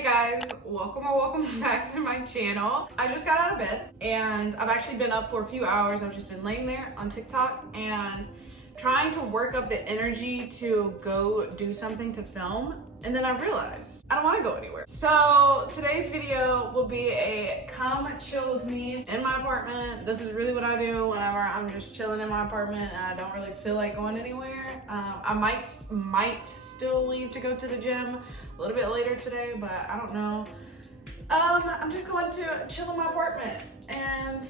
Hey guys, welcome or welcome back to my channel. I just got out of bed and I've actually been up for a few hours. I've just been laying there on TikTok and trying to work up the energy to go do something to film. And then I realized I don't want to go anywhere. So today's video will be a come chill with me in my apartment. This is really what I do whenever I'm just chilling in my apartment and I don't really feel like going anywhere. I might still leave to go to the gym a little bit later today, but I don't know. I'm just going to chill in my apartment and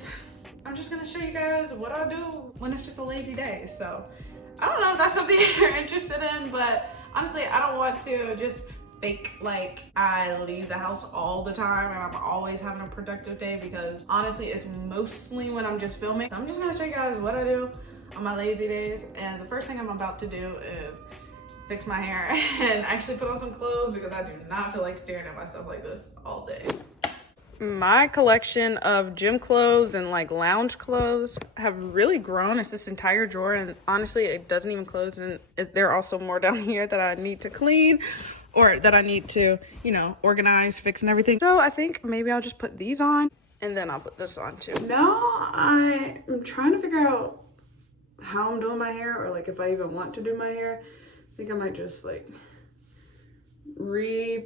I'm just gonna show you guys what I do when it's just a lazy day. So I don't know if that's something you're interested in, but honestly, I don't want to just fake like I leave the house all the time and I'm always having a productive day, because honestly, it's mostly when I'm just filming. So I'm just gonna show you guys what I do on my lazy days. And the first thing I'm about to do is fix my hair and actually put on some clothes, because I do not feel like staring at myself like this all day. My collection of gym clothes and like lounge clothes have really grown. It's this entire drawer, and honestly it doesn't even close, and there are also more down here that I need to clean or that I need to, you know, organize, fix and everything. So I think maybe I'll just put these on and then I'll put this on too. Now I am trying to figure out how I'm doing my hair, or like if I even want to do my hair. I think I might just like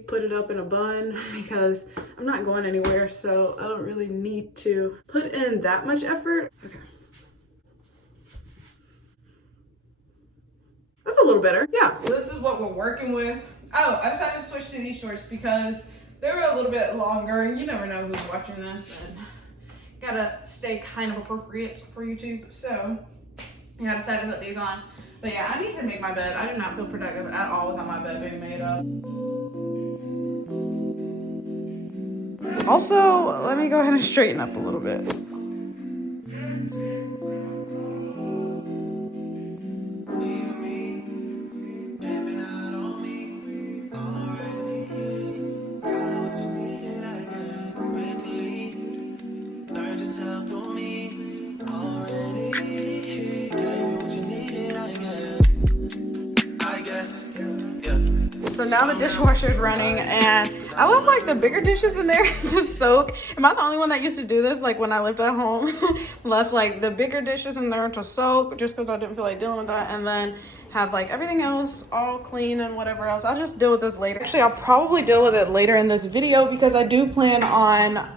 put it up in a bun, because I'm not going anywhere, so I don't really need to put in that much effort. Okay, that's a little better. Yeah, this is what we're working with. Oh, I decided to switch to these shorts because they were a little bit longer. You never know who's watching this, and gotta stay kind of appropriate for YouTube. So yeah, I decided to put these on. But yeah, I need to make my bed. I do not feel productive at all without my bed being made up. Also, let me go ahead and straighten up a little bit. So now the dishwasher is running, and I left like the bigger dishes in there to soak. Am I the only one that used to do this? Like when I lived at home, left like the bigger dishes in there to soak just because I didn't feel like dealing with that, and then have like everything else all clean and whatever else. I'll just deal with this later. Actually, I'll probably deal with it later in this video, because I do plan on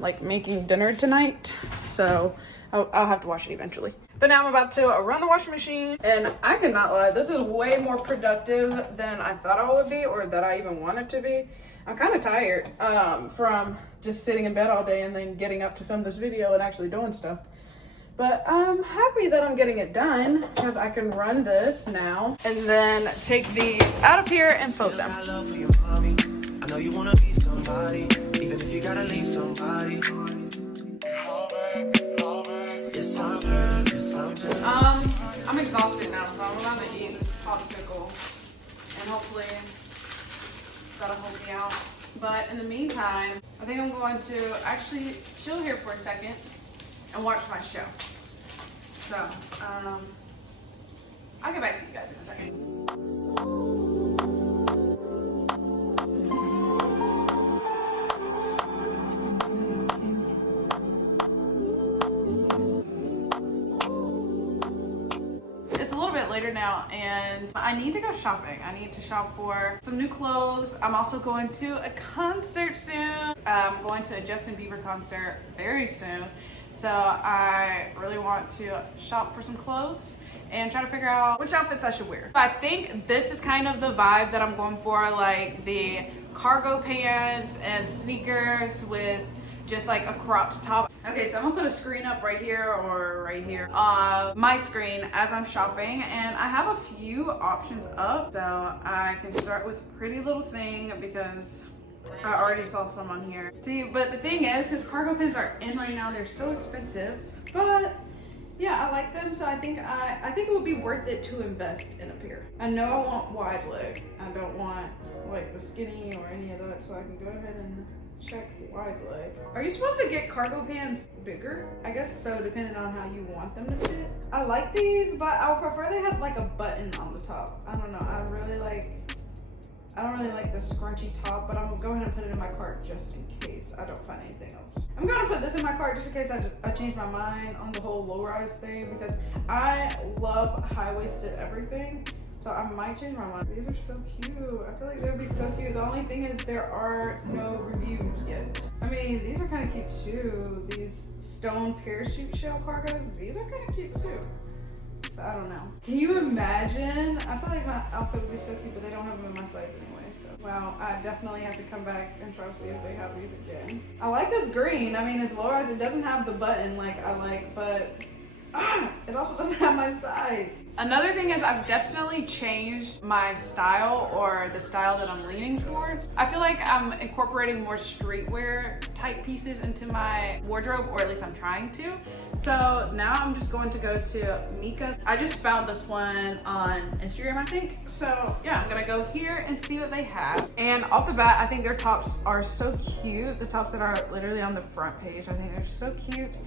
like making dinner tonight. So I'll have to wash it eventually. But now I'm about to run the washing machine, and I cannot lie, this is way more productive than I thought I would be, or that I even wanted to be. I'm kind of tired from just sitting in bed all day and then getting up to film this video and actually doing stuff. But I'm happy that I'm getting it done, because I can run this now and then take these out of here and soak them. I know you wanna be somebody, even if you gotta leave somebody. I'm exhausted now, so I'm about to eat this popsicle, and hopefully that'll help me out. But in the meantime, I think I'm going to actually chill here for a second and watch my show. So, I'll get back to you guys in a second. Later now, and I need to go shopping. I need to shop for some new clothes. I'm also going to a concert soon. I'm going to a Justin Bieber concert very soon, so I really want to shop for some clothes and try to figure out which outfits I should wear. I think this is kind of the vibe that I'm going for, like the cargo pants and sneakers with just like a cropped top. Okay, so I'm gonna put a screen up right here or right here on my screen as I'm shopping, and I have a few options up. So I can start with Pretty Little Thing, because I already saw some on here. See, but the thing is, his cargo pants are in right now. They're so expensive, but yeah, I like them. So I think it would be worth it to invest in a pair. I know I want wide leg. I don't want like the skinny or any of that, so I can go ahead and check wide leg. Are you supposed to get cargo pants bigger? I guess so, depending on how you want them to fit. I like these, but I would prefer they have like a button on the top. I don't know, I really like I don't really like the scrunchy top, but I'm gonna go ahead and put it in my cart just in case I don't find anything else. I'm gonna put this in my cart just in case I change my mind on the whole low-rise thing, because I love high-waisted everything. So I might change my mind. These are so cute. I feel like they would be so cute. The only thing is there are no reviews yet. I mean, these are kind of cute too. These stone parachute shell cargos, these are kind of cute too. But I don't know. Can you imagine? I feel like my outfit would be so cute, but they don't have them in my size anyway. So wow, I definitely have to come back and try to see if they have these again. I like this green. I mean, it's low rise. It doesn't have the button like I like, but it also doesn't have my size. Another thing is I've definitely changed my style, or the style that I'm leaning towards. I feel like I'm incorporating more streetwear type pieces into my wardrobe, or at least I'm trying to. So now I'm just going to go to Mika's. I just found this one on Instagram, I think. So yeah, I'm gonna go here and see what they have. And off the bat, I think their tops are so cute. The tops that are literally on the front page, I think they're so cute.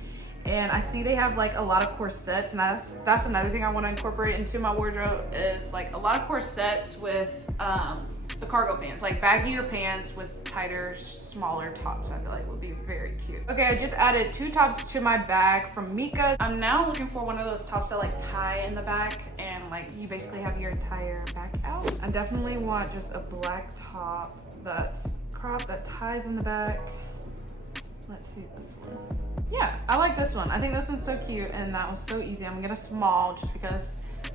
And I see they have like a lot of corsets, and that's another thing I want to incorporate into my wardrobe, is like a lot of corsets with the cargo pants, like baggier pants with tighter, smaller tops. I feel like would be very cute. Okay, I just added 2 tops to my bag from Mika's. I'm now looking for one of those tops that like tie in the back, and like you basically have your entire back out. I definitely want just a black top that's cropped, that ties in the back. Let's see this one. Yeah, I like this one. I think this one's so cute, and that was so easy. I'm gonna get a small just because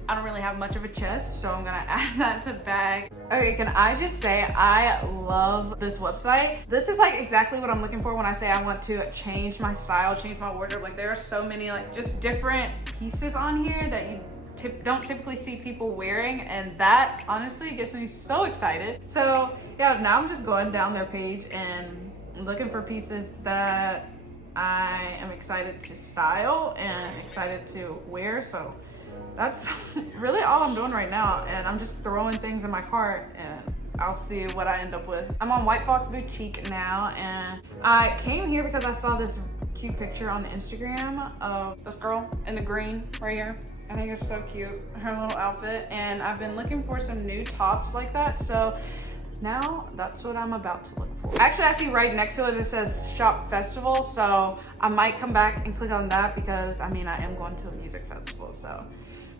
I don't really have much of a chest, so I'm gonna add that to bag. Okay, can I just say I love this website. This is like exactly what I'm looking for when I say I want to change my style, change my wardrobe. Like there are so many like just different pieces on here that you don't typically see people wearing, and that honestly gets me so excited. So yeah, now I'm just going down their page and looking for pieces that I am excited to style and excited to wear. So that's really all I'm doing right now, and I'm just throwing things in my cart and I'll see what I end up with. I'm on White Fox Boutique now, and I came here because I saw this cute picture on the Instagram of this girl in the green right here. I think it's so cute, her little outfit, and I've been looking for some new tops like that. So now that's what I'm about to look for. Actually, I see right next to it says Shop Festival, so I might come back and click on that because I mean I am going to a music festival. So,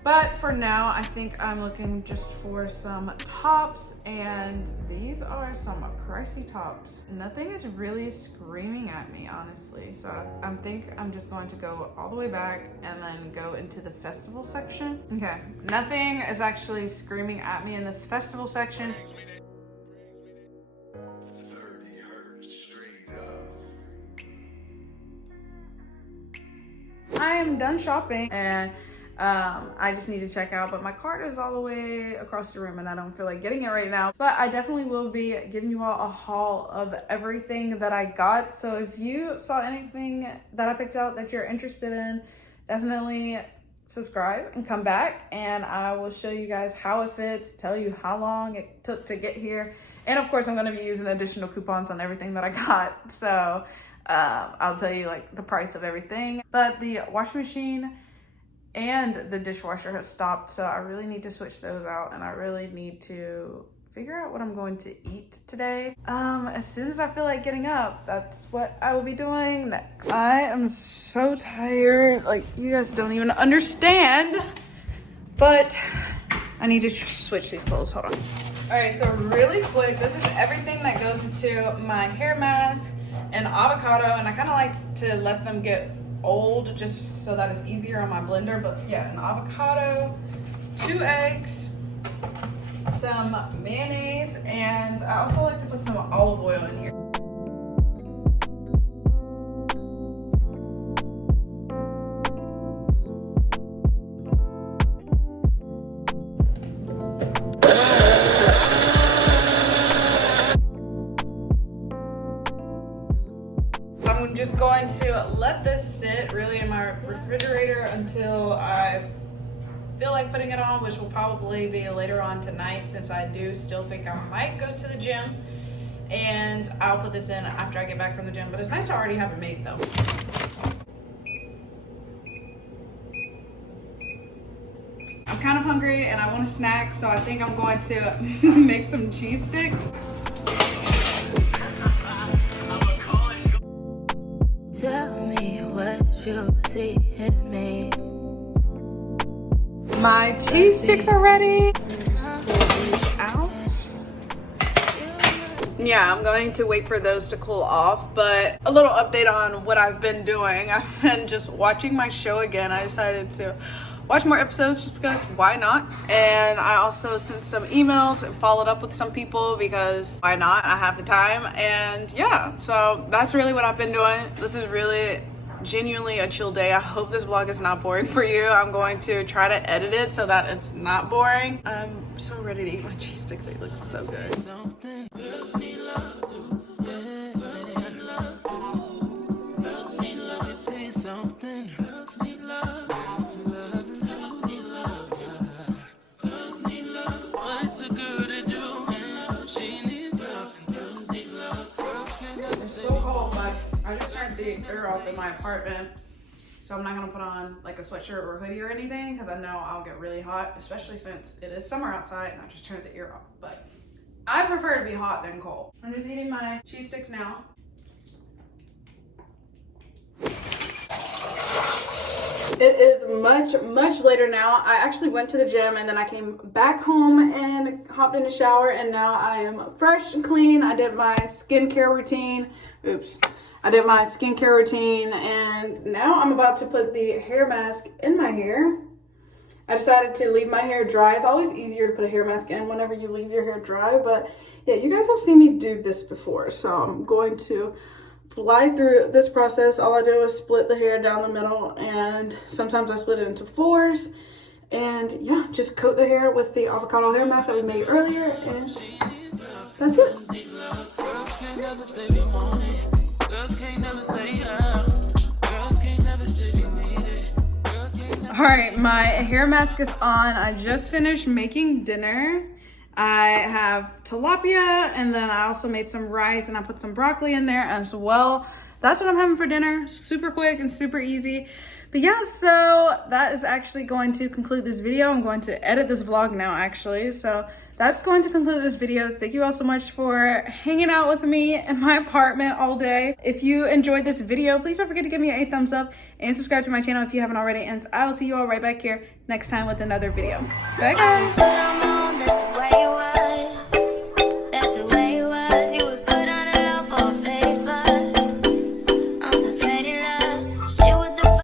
but for now I think I'm looking just for some tops, and these are some pricey tops. Nothing is really screaming at me, honestly, so I think I'm just going to go all the way back and then go into the festival section. Okay, nothing is actually screaming at me in this festival section. I am done shopping, and I just need to check out, but my cart is all the way across the room and I don't feel like getting it right now. But I definitely will be giving you all a haul of everything that I got. So if you saw anything that I picked out that you're interested in, definitely subscribe and come back, and I will show you guys how it fits, tell you how long it took to get here. And of course, I'm going to be using additional coupons on everything that I got. So I'll tell you like the price of everything. But the washing machine and the dishwasher has stopped, so I really need to switch those out, and I really need to figure out what I'm going to eat today. As soon as I feel like getting up, that's what I will be doing next. I am so tired, like you guys don't even understand, but I need to switch these clothes. Hold on. All right, so really quick, this is everything that goes into my hair mask and avocado, and I kind of like to let them get old just so that it's easier on my blender. But yeah, an avocado, 2 eggs, some mayonnaise, and I also like to put some olive oil in here. I'm just going to let this sit really in my refrigerator until I feel like putting it on, which will probably be later on tonight, since I do still think I might go to the gym. And I'll put this in after I get back from the gym, but it's nice to already have it made though. I'm kind of hungry and I want a snack, so I think I'm going to make some cheese sticks. Tell me what you see in me. My cheese sticks are ready. Out. Yeah, I'm going to wait for those to cool off, but a little update on what I've been doing. I've been just watching my show again. I decided to watch more episodes just because why not? And I also sent some emails and followed up with some people because why not? I have the time. And yeah, so that's really what I've been doing. This is really genuinely a chill day. I hope this vlog is not boring for you. I'm going to try to edit it so that it's not boring. I'm so ready to eat my cheese sticks. They look so good. It's so cold, but I just turned the air off in my apartment, so I'm not gonna put on like a sweatshirt or hoodie or anything because I know I'll get really hot, especially since it is summer outside and I just turned the air off. But I prefer to be hot than cold. I'm just eating my cheese sticks now. It is much later now. I actually went to the gym and then I came back home and hopped in the shower, and now I am fresh and clean. I did my skincare routine. I did my skincare routine and now I'm about to put the hair mask in my hair. I decided to leave my hair dry. It's always easier to put a hair mask in whenever you leave your hair dry, but yeah, you guys have seen me do this before, so I'm going to fly through this process. All I do is split the hair down the middle, and sometimes I split it into 4s, and yeah, just coat the hair with the avocado hair mask that we made earlier, and that's it. All right, my hair mask is on. I just finished making dinner. I have tilapia, and then I also made some rice, and I put some broccoli in there as well. That's what I'm having for dinner. Super quick and super easy. But yeah, so that is actually going to conclude this video. I'm going to edit this vlog now, actually. So that's going to conclude this video. Thank you all so much for hanging out with me in my apartment all day. If you enjoyed this video, please don't forget to give me a thumbs up and subscribe to my channel if you haven't already. And I will see you all right back here next time with another video. Bye, guys.